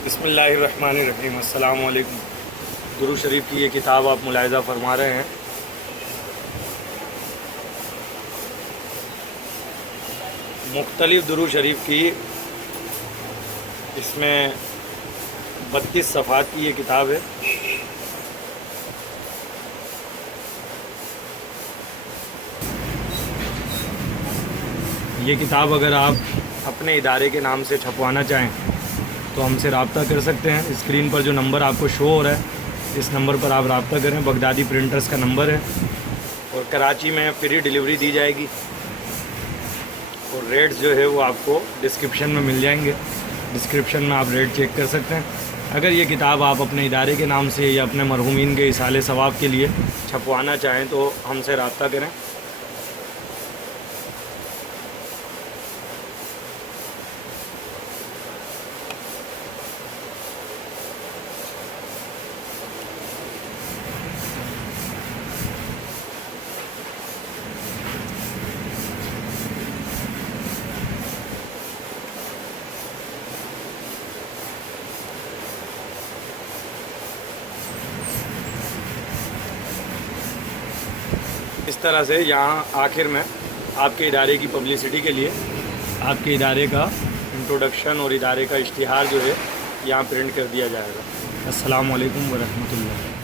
बिस्मिल्लाहिर्रहमानिर्रहीम। अस्सलामु अलैकुम। दुरूद शरीफ की ये किताब आप मुलाहिज़ा फरमा रहे हैं। मुख्तलिफ़ दुरूद शरीफ की इसमें 32 सफ़ात की ये किताब है। ये किताब अगर आप अपने इदारे के नाम से छपवाना चाहें तो हमसे रब्ता कर सकते हैं। स्क्रीन पर जो नंबर आपको शो हो रहा है, इस नंबर पर आप रब्ता करें। बगदादी प्रिंटर्स का नंबर है और कराची में फ्री डिलीवरी दी जाएगी और रेट्स जो है वो आपको डिस्क्रिप्शन में मिल जाएंगे। डिस्क्रिप्शन में आप रेट चेक कर सकते हैं। अगर ये किताब आप अपने इदारे के नाम से या अपने मरहूमीन के इसाले सवाब के लिए छपवाना चाहें तो हमसे रब्ता करें। इस तरह से यहाँ आखिर में आपके इदारे की पब्लिसिटी के लिए आपके इदारे का इंट्रोडक्शन और इदारे का इश्तिहार जो है यहाँ प्रिंट कर दिया जाएगा। अस्सलामु अलैकुम व रहमतुल्लाह।